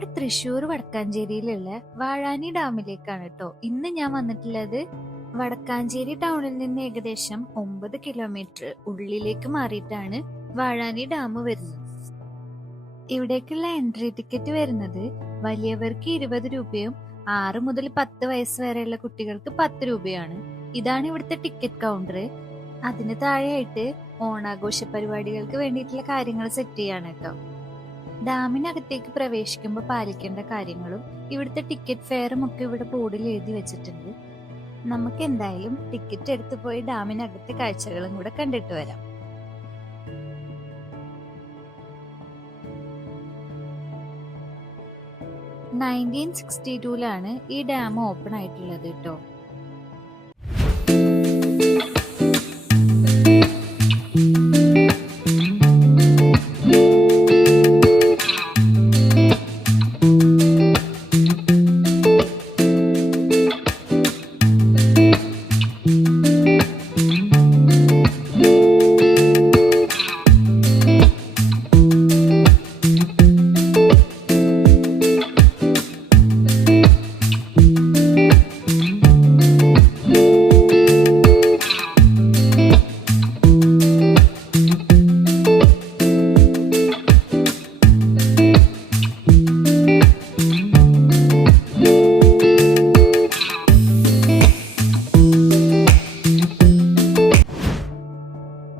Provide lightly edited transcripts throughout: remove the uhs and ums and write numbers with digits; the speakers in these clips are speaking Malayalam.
നമ്മുടെ തൃശ്ശൂർ വടക്കാഞ്ചേരിയിലുള്ള വാഴാനി ഡാമിലേക്കാണ് കേട്ടോ ഇന്ന് ഞാൻ വന്നിട്ടുള്ളത്. വടക്കാഞ്ചേരി ടൗണിൽ നിന്ന് ഏകദേശം 9 കിലോമീറ്റർ ഉള്ളിലേക്ക് മാറിയിട്ടാണ് വാഴാനി ഡാം വരുന്നത്. ഇവിടേക്കുള്ള എൻട്രി ടിക്കറ്റ് വരുന്നത് വലിയവർക്ക് 20 രൂപയും 6 മുതൽ 10 വയസ്സ് വരെയുള്ള കുട്ടികൾക്ക് 10 രൂപയാണ്. ഇതാണ് ഇവിടുത്തെ ടിക്കറ്റ് കൗണ്ടർ. അതിന് താഴെയായിട്ട് ഓണാഘോഷ പരിപാടികൾക്ക് വേണ്ടിയിട്ടുള്ള കാര്യങ്ങൾ സെറ്റ് ചെയ്യാണ് കേട്ടോ. ഡാമിനകത്തേക്ക് പ്രവേശിക്കുമ്പോൾ പാലിക്കേണ്ട കാര്യങ്ങളും ഇവിടുത്തെ ടിക്കറ്റ് ഫെയറും ഒക്കെ ഇവിടെ ബോർഡിൽ എഴുതി വെച്ചിട്ടുണ്ട്. നമുക്ക് എന്തായാലും ടിക്കറ്റ് എടുത്തു പോയി ഡാമിനകത്തെ കാഴ്ചകളും കൂടെ കണ്ടിട്ട് വരാം. ലാണ് ഈ ഡാം ഓപ്പൺ ആയിട്ടുള്ളത് കേട്ടോ.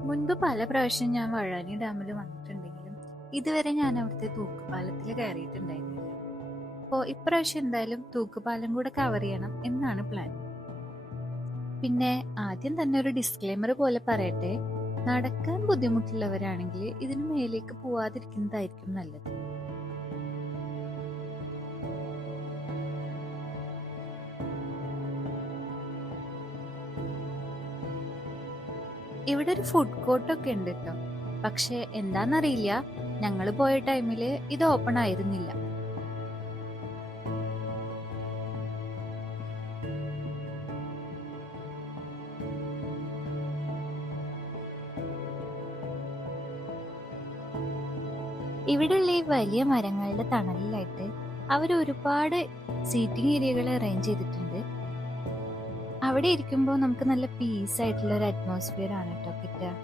മുൻപ് പല പ്രാവശ്യം ഞാൻ വാഴാനി ഡാമിൽ വന്നിട്ടുണ്ടെങ്കിലും ഇതുവരെ ഞാൻ അവിടുത്തെ തൂക്കുപാലത്തിൽ കയറിയിട്ടുണ്ടായിരുന്നില്ല. അപ്പോൾ ഇപ്രാവശ്യം എന്തായാലും തൂക്കുപാലം കൂടെ കവർ ചെയ്യണം എന്നാണ് പ്ലാൻ. പിന്നെ ആദ്യം തന്നെ ഒരു ഡിസ്ക്ലെയിമർ പോലെ പറയട്ടെ, നടക്കാൻ ബുദ്ധിമുട്ടുള്ളവരാണെങ്കിൽ ഇതിന് മേലേക്ക് പോവാതിരിക്കുന്നതായിരിക്കും നല്ലത്. ഇവിടെ ഒരു ഫുഡ് കോർട്ടൊക്കെ ഉണ്ട് കേട്ടോ. പക്ഷെ എന്താന്നറിയില്ല, ഞങ്ങൾ പോയ ടൈമില് ഇത് ഓപ്പൺ ആയിരുന്നില്ല. ഇവിടെയുള്ള ഈ വലിയ മരങ്ങളുടെ തണലിലായിട്ട് അവർ ഒരുപാട് സീറ്റിംഗ് ഏരിയകൾ അറേഞ്ച് ചെയ്തിട്ടുണ്ട്. അവിടെ ഇരിക്കുമ്പോൾ നമുക്ക് നല്ല പീസ് ആയിട്ടുള്ള ഒരു അറ്റ്മോസ്ഫിയർ ആണ് കേട്ടോ കിട്ടുക.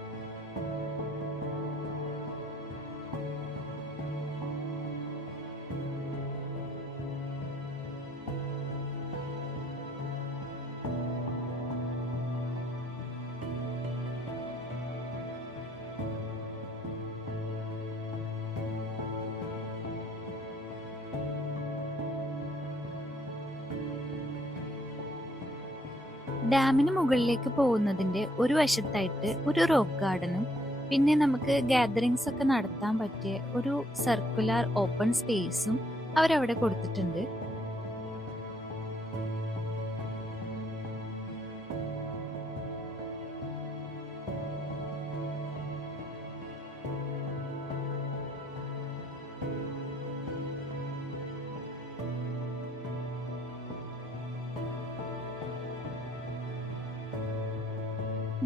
ഡാമിന് മുകളിലേക്ക് പോകുന്നതിന്റെ ഒരു വശത്തായിട്ട് ഒരു റോക്ക് ഗാർഡനും പിന്നെ നമുക്ക് ഗാദറിങ്സ് ഒക്കെ നടത്താൻ പറ്റിയ ഒരു സർക്കുലർ ഓപ്പൺ സ്പേസും അവരവിടെ കൊടുത്തിട്ടുണ്ട്.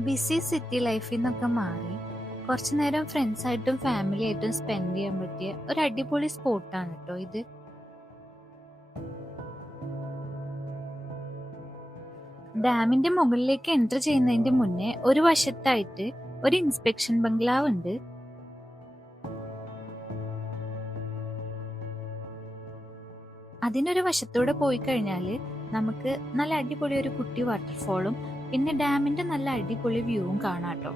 ബിസി സിറ്റി ലൈഫിൽ നിന്നൊക്കെ മാറി കുറച്ചു നേരം ഫ്രണ്ട്സ് ആയിട്ടും ഫാമിലി ആയിട്ടും സ്പെൻഡ് ചെയ്യാൻ പറ്റിയ ഒരു അടിപൊളി സ്പോട്ടാണ് കേട്ടോ ഇത്. ഡാമിന്റെ മുകളിലേക്ക് എൻറ്റർ ചെയ്യുന്നതിന്റെ മുന്നേ ഒരു വശത്തായിട്ട് ഒരു ഇൻസ്പെക്ഷൻ ബംഗ്ലാവ് ഉണ്ട്. അതിനൊരു വശത്തൂടെ പോയി കഴിഞ്ഞാല് നമുക്ക് നല്ല അടിപൊളി ഒരു കുട്ടി വാട്ടർഫോളും പിന്നെ ഡാമിന്റെ നല്ല അടിപൊളി വ്യൂവും കാണാട്ടോ.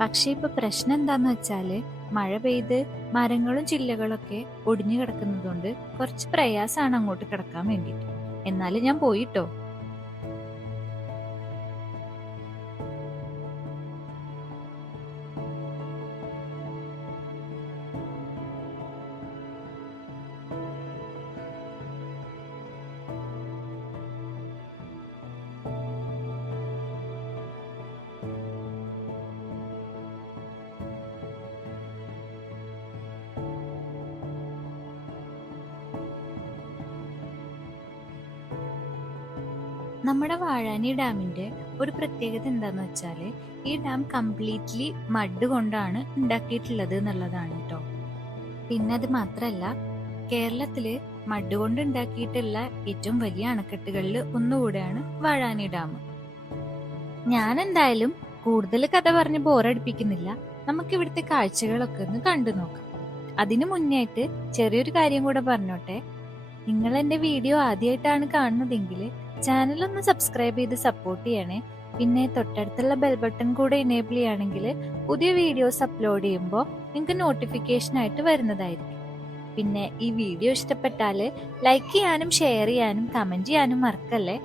പക്ഷെ ഇപ്പൊ പ്രശ്നം എന്താന്ന് വെച്ചാല് മഴ പെയ്ത് മരങ്ങളും ചില്ലകളൊക്കെ ഒടിഞ്ഞു കിടക്കുന്നതുകൊണ്ട് കുറച്ച് പ്രയാസമാണ് അങ്ങോട്ട് കിടക്കാൻ വേണ്ടിട്ട്. എന്നാലും ഞാൻ പോയിട്ടോ. നമ്മുടെ വാഴാനി ഡാമിന്റെ ഒരു പ്രത്യേകത എന്താന്ന് വെച്ചാല് ഈ ഡാം കംപ്ലീറ്റ്ലി മഡ് കൊണ്ടാണ് ഉണ്ടാക്കിയിട്ടുള്ളത് എന്നുള്ളതാണ് കേട്ടോ. പിന്നെ അത് മാത്രല്ല, കേരളത്തില് മഡ് കൊണ്ട് ഉണ്ടാക്കിയിട്ടുള്ള ഏറ്റവും വലിയ അണക്കെട്ടുകളിൽ ഒന്നുകൂടെയാണ് വാഴാനി ഡാം. ഞാൻ എന്തായാലും കൂടുതൽ കഥ പറഞ്ഞ് ബോറടിപ്പിക്കുന്നില്ല. നമുക്ക് ഇവിടുത്തെ കാഴ്ചകളൊക്കെ ഒന്ന് കണ്ടു നോക്കാം. അതിനു മുന്നായിട്ട് ചെറിയൊരു കാര്യം കൂടെ പറഞ്ഞോട്ടെ. നിങ്ങൾ എന്റെ വീഡിയോ ആദ്യമായിട്ടാണ് കാണുന്നതെങ്കിൽ ചാനൽ ഒന്ന് സബ്സ്ക്രൈബ് ചെയ്ത് സപ്പോർട്ട് ചെയ്യണേ. പിന്നെ തൊട്ടടുത്തുള്ള ബെൽ ബട്ടൺ കൂടെ എനേബിൾ ചെയ്യുകയാണെങ്കിൽ പുതിയ വീഡിയോസ് അപ്ലോഡ് ചെയ്യുമ്പോൾ നിങ്ങൾക്ക് നോട്ടിഫിക്കേഷൻ ആയിട്ട് വരുന്നതായിരിക്കും. പിന്നെ ഈ വീഡിയോ ഇഷ്ടപ്പെട്ടാല് ലൈക്ക് ചെയ്യാനും ഷെയർ ചെയ്യാനും കമന്റ് ചെയ്യാനും മറക്കല്ലേ.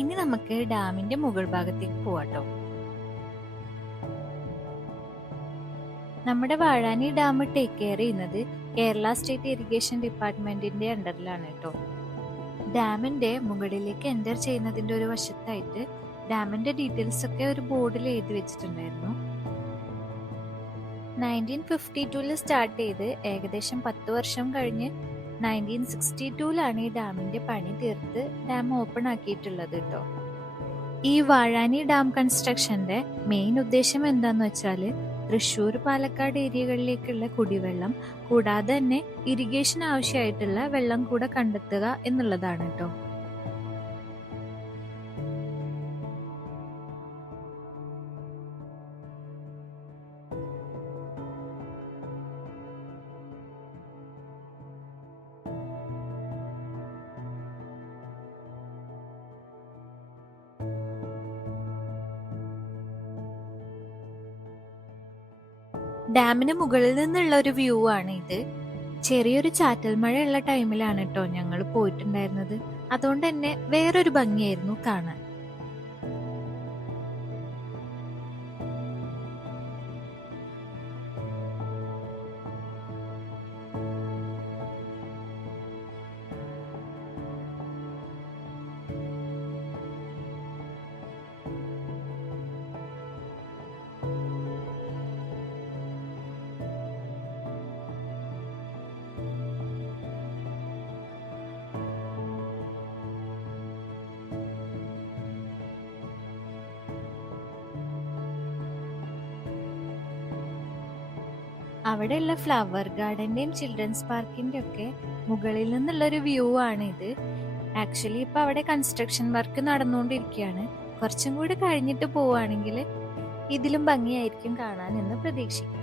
ഇനി നമുക്ക് ഡാമിന്റെ മുകൾ ഭാഗത്തേക്ക് പോവാട്ടോ. നമ്മുടെ വാഴാനി ഡാം ടേക്ക് കെയർ ചെയ്യുന്നത് കേരള സ്റ്റേറ്റ് ഇറിഗേഷൻ ഡിപ്പാർട്ട്മെന്റിന്റെ അണ്ടറിലാണ് കേട്ടോ. ഡാമിന്റെ മുകളിലേക്ക് എൻ്റർ ചെയ്യുന്നതിന്റെ ഒരു വശത്തായിട്ട് ഡാമിന്റെ ഡീറ്റെയിൽസ് ഒക്കെ ഒരു ബോർഡിൽ എഴുതി വെച്ചിട്ടുണ്ടായിരുന്നു. 1952 സ്റ്റാർട്ട് ചെയ്ത് ഏകദേശം 10 വർഷം കഴിഞ്ഞ് 1962 ഈ ഡാമിന്റെ പണി തീർത്ത് ഡാം ഓപ്പൺ ആക്കിയിട്ടുള്ളത് കേട്ടോ. ഈ വാഴാനി ഡാം കൺസ്ട്രക്ഷന്റെ മെയിൻ ഉദ്ദേശം എന്താന്ന് വെച്ചാല് തൃശ്ശൂർ പാലക്കാട് ഏരിയകളിലേക്കുള്ള കുടിവെള്ളം കൂടാതെ തന്നെ ഇറിഗേഷൻ ആവശ്യമായിട്ടുള്ള വെള്ളം കൂടെ കണ്ടെത്തുക എന്നുള്ളതാണ് കേട്ടോ. ഡാമിന് മുകളിൽ നിന്നുള്ള ഒരു വ്യൂ ആണ് ഇത്. ചെറിയൊരു ചാറ്റൽ മഴയുള്ള ടൈമിലാണ് കേട്ടോ ഞങ്ങൾ പോയിട്ടുണ്ടായിരുന്നത്. അതുകൊണ്ട് തന്നെ വേറൊരു ഭംഗിയായിരുന്നു കാണാൻ. അവിടെയുള്ള ഫ്ലവർ ഗാർഡന്റെയും ചിൽഡ്രൻസ് പാർക്കിന്റെ ഒക്കെ മുകളിൽ നിന്നുള്ള ഒരു വ്യൂ ആണ് ഇത്. ആക്ച്വലി ഇപ്പൊ അവിടെ കൺസ്ട്രക്ഷൻ വർക്ക് നടന്നുകൊണ്ടിരിക്കുകയാണ്. കുറച്ചും കൂടി കഴിഞ്ഞിട്ട് പോവുകയാണെങ്കിൽ ഇതിലും ഭംഗിയായിരിക്കും കാണാൻ എന്ന് പ്രതീക്ഷിക്കുന്നു.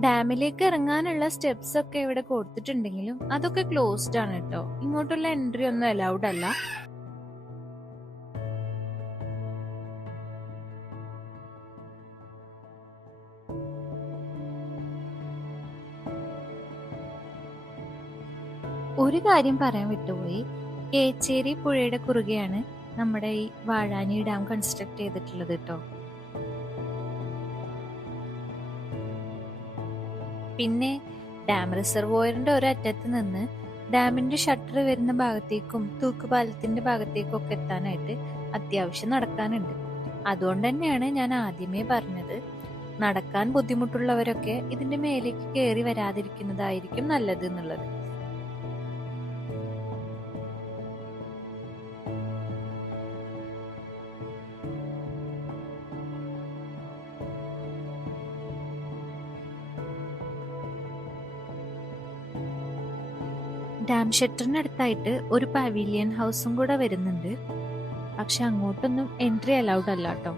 ഡാമിലേക്ക് ഇറങ്ങാനുള്ള സ്റ്റെപ്സ് ഒക്കെ ഇവിടെ കൊടുത്തിട്ടുണ്ടെങ്കിലും അതൊക്കെ ക്ലോസ്ഡ് ആണ് കേട്ടോ. ഇങ്ങോട്ടുള്ള എൻട്രി ഒന്നും അലൗഡ് അല്ല. ഒരു കാര്യം പറയാൻ വിട്ടുപോയി, കേച്ചേരി പുഴയുടെ കുറുകെയാണ് നമ്മുടെ ഈ വാഴാനി ഡാം കൺസ്ട്രക്ട് ചെയ്തിട്ടുള്ളത് കേട്ടോ. പിന്നെ ഡാം റിസർവോയറിന്റെ ഒരറ്റത്ത് നിന്ന് ഡാമിന്റെ ഷട്ടർ വരുന്ന ഭാഗത്തേക്കും തൂക്കുപാലത്തിന്റെ ഭാഗത്തേക്കും ഒക്കെ എത്താനായിട്ട് അത്യാവശ്യം നടക്കാനുണ്ട്. അതുകൊണ്ട് തന്നെയാണ് ഞാൻ ആദ്യമേ പറഞ്ഞത്, നടക്കാൻ ബുദ്ധിമുട്ടുള്ളവരൊക്കെ ഇതിന്റെ മേലേക്ക് കയറി വരാതിരിക്കുന്നതായിരിക്കും നല്ലത് എന്നുള്ളത്. ഡാം ഷട്ടറിനടുത്തായിട്ട് ഒരു പവിലിയൻ ഹൗസും കൂടെ വരുന്നുണ്ട്. പക്ഷെ അങ്ങോട്ടൊന്നും എൻട്രി അലൗഡ് അല്ല കേട്ടോ.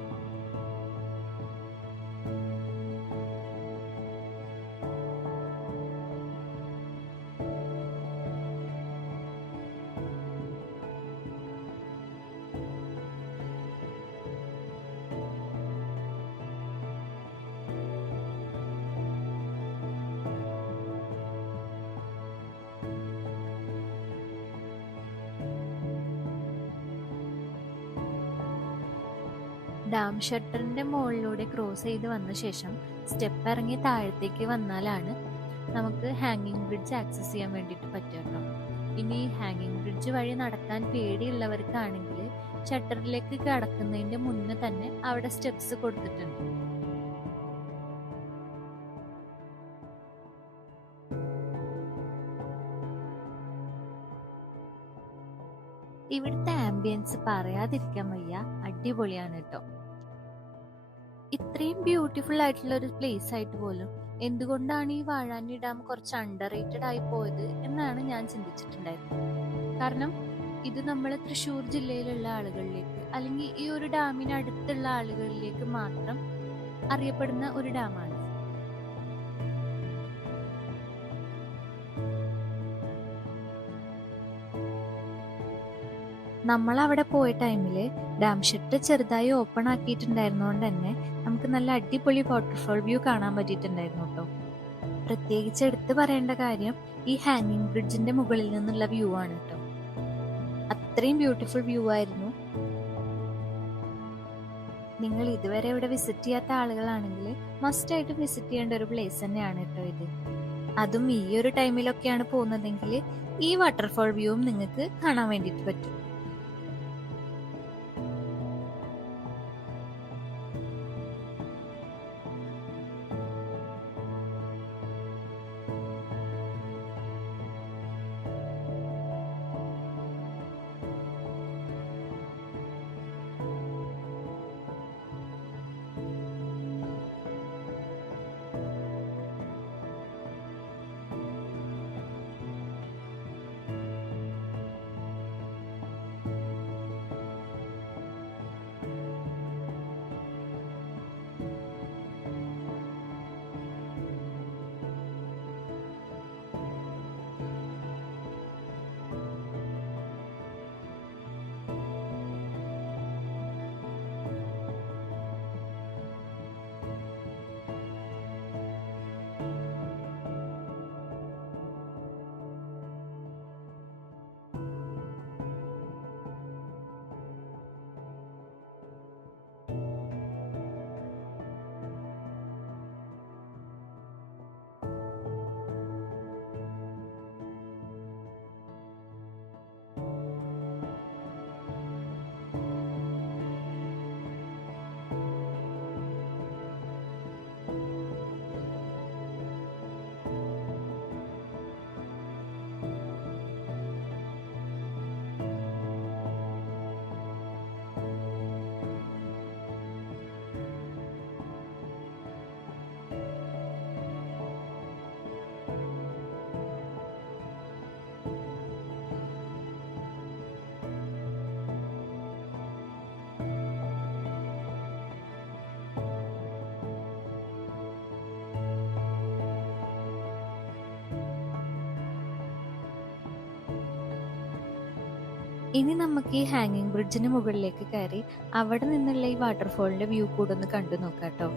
ഡാം ഷട്ടറിന്റെ മുകളിലൂടെ ക്രോസ് ചെയ്ത് വന്ന ശേഷം സ്റ്റെപ്പ് ഇറങ്ങി താഴത്തേക്ക് വന്നാലാണ് നമുക്ക് ഹാങ്ങിങ് ബ്രിഡ്ജ് ആക്സസ് ചെയ്യാൻ വേണ്ടിയിട്ട് പറ്റുക കേട്ടോ. ഇനി ഹാങ്ങിങ് ബ്രിഡ്ജ് വഴി നടക്കാൻ പേടിയുള്ളവർക്കാണെങ്കിൽ ഷട്ടറിലേക്ക് കടക്കുന്നതിന്റെ മുന്നേ തന്നെ അവിടെ സ്റ്റെപ്സ് കൊടുത്തിട്ടുണ്ട്. ഇവിടുത്തെ ആംബിയൻസ് പറയാതിരിക്കാൻ വയ്യ, അടിപൊളിയാണ് കേട്ടോ. ഇത്രയും ബ്യൂട്ടിഫുൾ ആയിട്ടുള്ള ഒരു പ്ലേസ് ആയിട്ട് പോലും എന്തുകൊണ്ടാണ് ഈ വാഴാനി ഡാം കുറച്ച് അണ്ടർ റേറ്റഡ് ആയി പോയത് എന്നാണ് ഞാൻ ചിന്തിച്ചിട്ടുണ്ടായിരുന്നത്. കാരണം ഇത് നമ്മൾ തൃശ്ശൂർ ജില്ലയിലുള്ള ആളുകളിലേക്ക് അല്ലെങ്കിൽ ഈ ഒരു ഡാമിന് അടുത്തുള്ള ആളുകളിലേക്ക് മാത്രം അറിയപ്പെടുന്ന ഒരു ഡാമാണ്. നമ്മൾ അവിടെ പോയ ടൈമില് ഡാം ഷട്ടർ ചെറുതായി ഓപ്പൺ ആക്കിയിട്ടുണ്ടായിരുന്നോണ്ട് തന്നെ നമുക്ക് നല്ല അടിപൊളി വാട്ടർഫോൾ വ്യൂ കാണാൻ പറ്റിയിട്ടുണ്ടായിരുന്നു കേട്ടോ. പ്രത്യേകിച്ച് എടുത്ത് പറയേണ്ട കാര്യം ഈ ഹാങ്ങിങ് ബ്രിഡ്ജിന്റെ മുകളിൽ നിന്നുള്ള വ്യൂ ആണ് കേട്ടോ. അത്രയും ബ്യൂട്ടിഫുൾ വ്യൂ ആയിരുന്നു. നിങ്ങൾ ഇതുവരെ ഇവിടെ വിസിറ്റ് ചെയ്യാത്ത ആളുകളാണെങ്കിൽ മസ്റ്റ് ആയിട്ട് വിസിറ്റ് ചെയ്യേണ്ട ഒരു പ്ലേസ് തന്നെയാണ് കേട്ടോ ഇത്. അതും ഈ ഒരു ടൈമിലൊക്കെയാണ് പോകുന്നതെങ്കിൽ ഈ വാട്ടർഫോൾ വ്യൂവും നിങ്ങൾക്ക് കാണാൻ വേണ്ടിയിട്ട് പറ്റും. ഇനി നമുക്ക് ഈ ഹാങ്ങിങ് ബ്രിഡ്ജിന് മുകളിലേക്ക് കയറി അവിടെ നിന്നുള്ള ഈ വാട്ടർഫോളിന്റെ വ്യൂ കൂടെ ഒന്ന് കണ്ടു നോക്കാട്ടോ.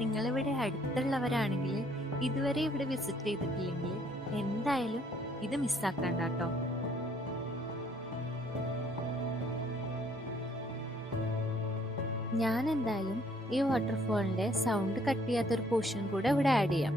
നിങ്ങളിവിടെ അടുത്തുള്ളവരാണെങ്കിൽ ഇതുവരെ ഇവിടെ വിസിറ്റ് ചെയ്തിട്ടില്ലെങ്കിൽ എന്തായാലും ഇത് മിസ്സാക്കണ്ട കേട്ടോ. ഞാൻ എന്തായാലും ഈ വാട്ടർഫോളിന്റെ സൗണ്ട് കട്ട് ചെയ്യാത്തൊരു പോർഷൻ കൂടെ ഇവിടെ ആഡ് ചെയ്യാം.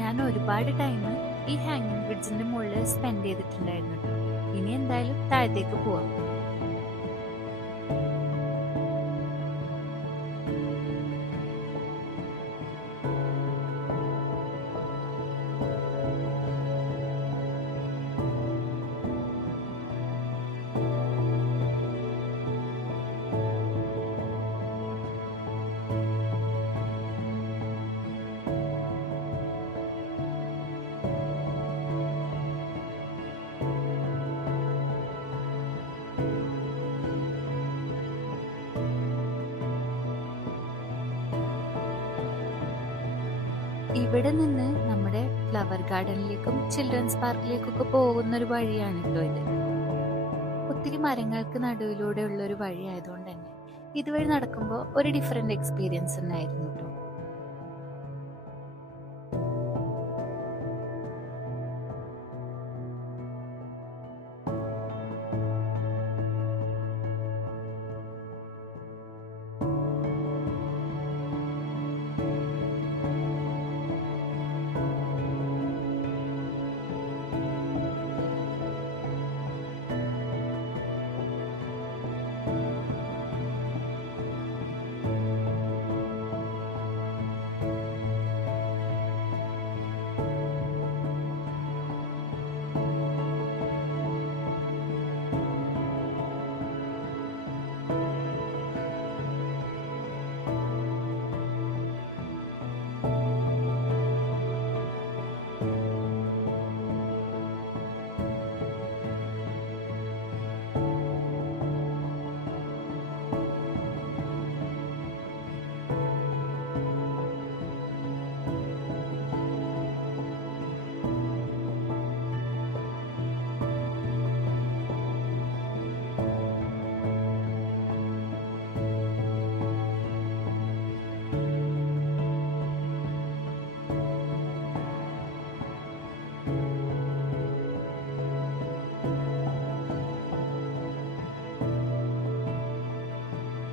ഞാൻ ഒരുപാട് ടൈം ഈ ഹാങ്ങിങ് ബ്രിഡ്ജിന്റെ മുകളിൽ സ്പെൻഡ് ചെയ്തിട്ടുണ്ടായിരുന്നു കേട്ടോ. ഇനി എന്തായാലും താഴത്തേക്ക് പോവാം. ഇവിടെ നിന്ന് നമ്മുടെ ഫ്ലവർ ഗാർഡനിലേക്കും ചിൽഡ്രൻസ് പാർക്കിലേക്കൊക്കെ പോകുന്ന ഒരു വഴിയാണ് കേട്ടോ ഇത്. ഒത്തിരി മരങ്ങൾക്ക് നടുവിലൂടെ ഉള്ള ഒരു വഴി ആയതുകൊണ്ട് തന്നെ ഇതുവഴി നടക്കുമ്പോൾ ഒരു ഡിഫറെന്റ് എക്സ്പീരിയൻസ് ഉണ്ടായിരുന്നു കേട്ടോ.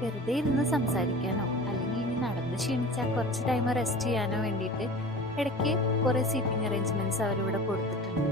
വെറുതെ ഇരുന്ന് സംസാരിക്കാനോ അല്ലെങ്കിൽ ഇനി നടന്നു ഒന്ന് ക്ഷീണിച്ചാൽ കുറച്ച് ടൈം റെസ്റ്റ് ചെയ്യാനോ വേണ്ടിയിട്ട് ഇടയ്ക്ക് കുറെ സീറ്റിംഗ് അറേഞ്ച്മെന്റ്സ് അവരിവിടെ കൊടുത്തിട്ടുണ്ട്.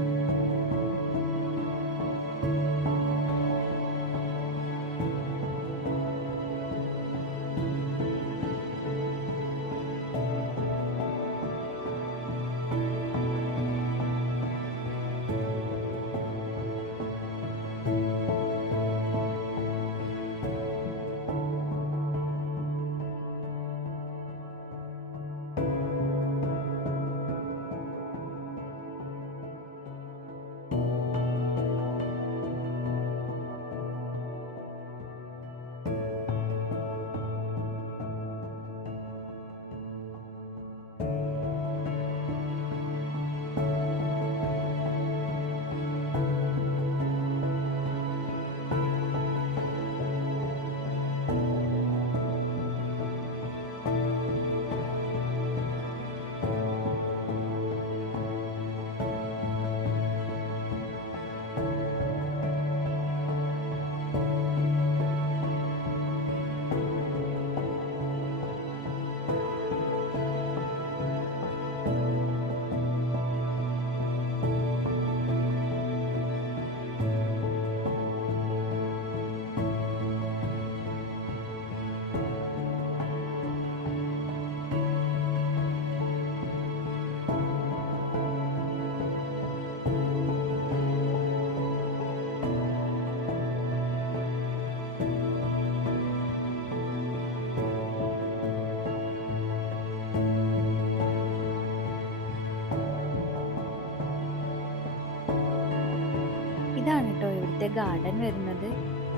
ഇതാണ് കേട്ടോ ഇവിടുത്തെ ഗാർഡൻ വരുന്നത്.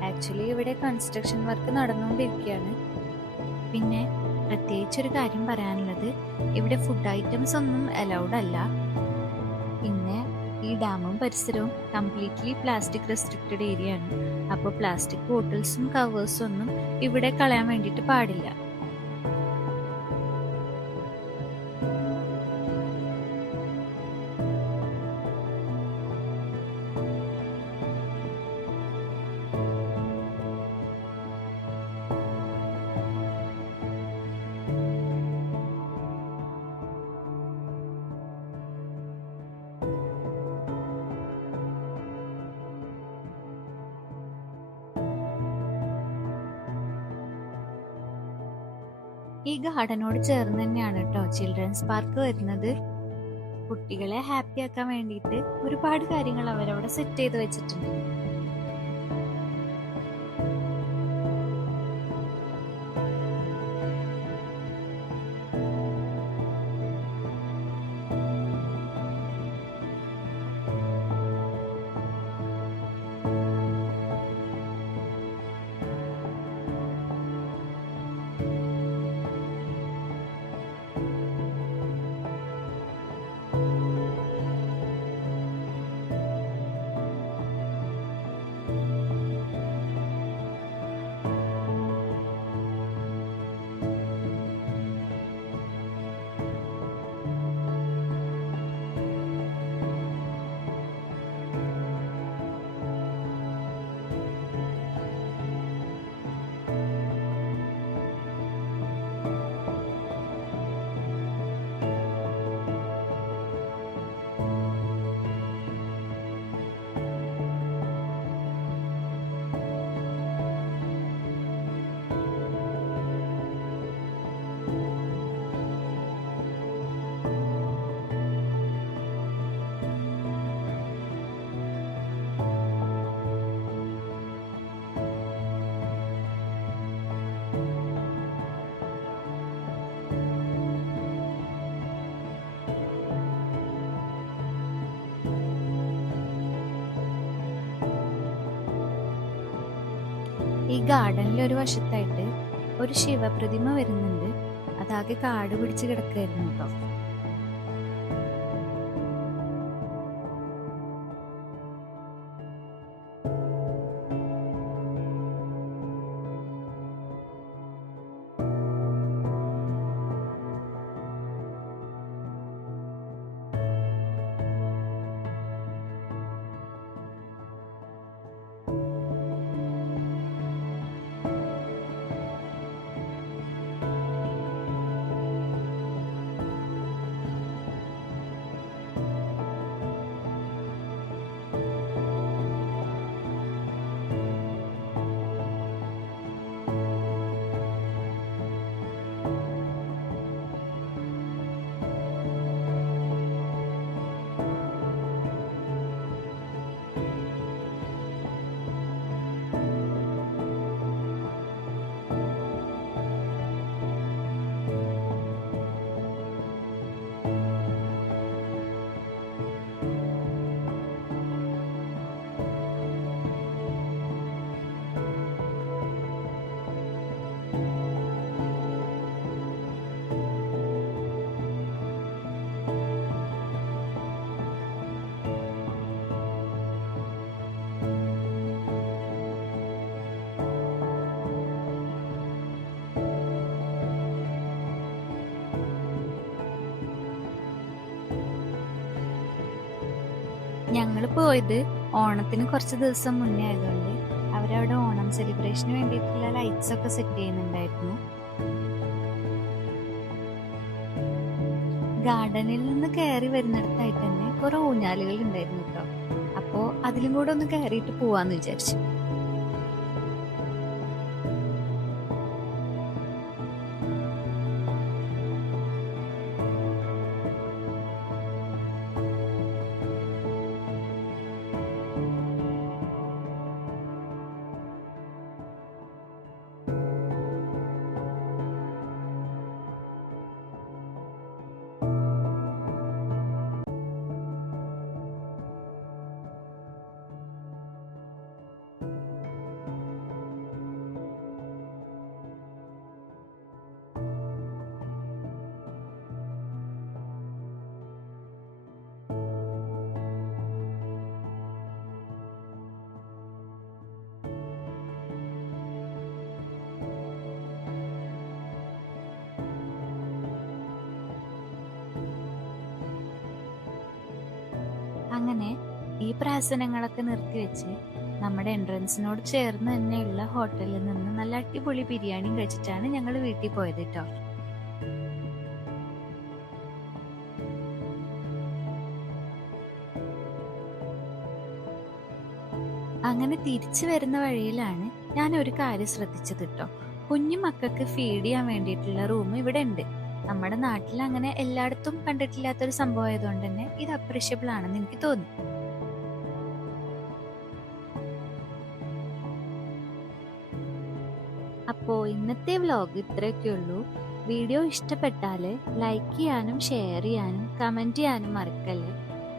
ആക്ച്വലി ഇവിടെ കൺസ്ട്രക്ഷൻ വർക്ക് നടന്നുകൊണ്ടിരിക്കുകയാണ്. പിന്നെ പ്രത്യേകിച്ചൊരു കാര്യം പറയാനുള്ളത്, ഇവിടെ ഫുഡ് ഐറ്റംസ് ഒന്നും അലൗഡ് അല്ല. പിന്നെ ഈ ഡാമും പരിസരവും കംപ്ലീറ്റ്ലി പ്ലാസ്റ്റിക് റെസ്ട്രിക്റ്റഡ് ഏരിയ ആണ്. അപ്പോൾ പ്ലാസ്റ്റിക് ബോട്ടിൽസും കവേഴ്സും ഒന്നും ഇവിടെ കളയാൻ വേണ്ടിയിട്ട് പാടില്ല. ഈ ഗാർഡനോട് ചേർന്ന് തന്നെയാണ് കേട്ടോ ചിൽഡ്രൻസ് പാർക്ക് വരുന്നത്. കുട്ടികളെ ഹാപ്പി ആക്കാൻ വേണ്ടിയിട്ട് ഒരുപാട് കാര്യങ്ങൾ അവരവിടെ സെറ്റ് ചെയ്ത് വെച്ചിട്ടുണ്ട്. ഈ ഗാർഡനിൽ ഒരു വശത്തായിട്ട് ഒരു ശിവപ്രതിമ വരുന്നുണ്ട്. അതാകെ കാട് പിടിച്ച് കിടക്കായിരുന്നു കേട്ടോ. ഞങ്ങൾ പോയത് ഓണത്തിന് കുറച്ച് ദിവസം മുന്നേ ആയതുകൊണ്ട് അവരവിടെ ഓണം സെലിബ്രേഷന് വേണ്ടിയിട്ടുള്ള ലൈറ്റ്സ് ഒക്കെ സെറ്റ് ചെയ്യുന്നുണ്ടായിരുന്നു. ഗാർഡനിൽ നിന്ന് കയറി വരുന്നിടത്തായിട്ട് തന്നെ കുറെ ഊഞ്ഞാലുകൾ ഉണ്ടായിരുന്നു കേട്ടോ. അപ്പോ അതിലും കൂടെ ഒന്ന് കയറിയിട്ട് പോവാന്ന് വിചാരിച്ചു. അങ്ങനെ ഈ പ്രഹസനങ്ങളൊക്കെ നിർത്തിവെച്ച് നമ്മുടെ എൻട്രൻസിനോട് ചേർന്ന് തന്നെയുള്ള ഹോട്ടലിൽ നിന്ന് നല്ല അടിപൊളി ബിരിയാണിയും കഴിച്ചിട്ടാണ് ഞങ്ങൾ വീട്ടിൽ പോയത് കേട്ടോ. അങ്ങനെ തിരിച്ചു വരുന്ന വഴിയിലാണ് ഞാൻ ഒരു കാര്യം ശ്രദ്ധിച്ചത് കേട്ടോ. കുഞ്ഞു മക്കൾക്ക് ഫീഡ് ചെയ്യാൻ വേണ്ടിയിട്ടുള്ള റൂം ഇവിടെ ഉണ്ട്. നമ്മുടെ നാട്ടിൽ അങ്ങനെ എല്ലായിടത്തും കണ്ടിട്ടില്ലാത്തൊരു സംഭവം ആയതുകൊണ്ട് തന്നെ ഇത് അപ്രീഷ്യബിൾ ആണെന്ന് എനിക്ക് തോന്നി. അപ്പോ ഇന്നത്തെ വ്ലോഗ് ഇത്രയൊക്കെ ഉള്ളൂ. വീഡിയോ ഇഷ്ടപ്പെട്ടാല് ലൈക്ക് ചെയ്യാനും ഷെയർ ചെയ്യാനും കമന്റ് ചെയ്യാനും മറക്കല്ലേ.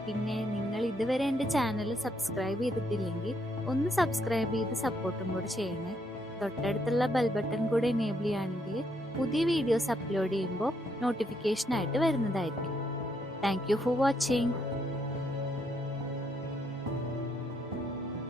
പിന്നെ നിങ്ങൾ ഇതുവരെ എൻ്റെ ചാനൽ സബ്സ്ക്രൈബ് ചെയ്തിട്ടില്ലെങ്കിൽ ഒന്ന് സബ്സ്ക്രൈബ് ചെയ്ത് സപ്പോർട്ടും കൂടെ ചെയ്യണേ. തൊട്ടടുത്തുള്ള ബെൽ ബട്ടൺ കൂടെ എനേബിൾ ചെയ്യുകയാണെങ്കിൽ പുതിയ വീഡിയോസ് അപ്ലോഡ് ചെയ്യുമ്പോൾ നോട്ടിഫിക്കേഷൻ ആയിട്ട് വരുന്നതായിരിക്കും. Thank you for watching.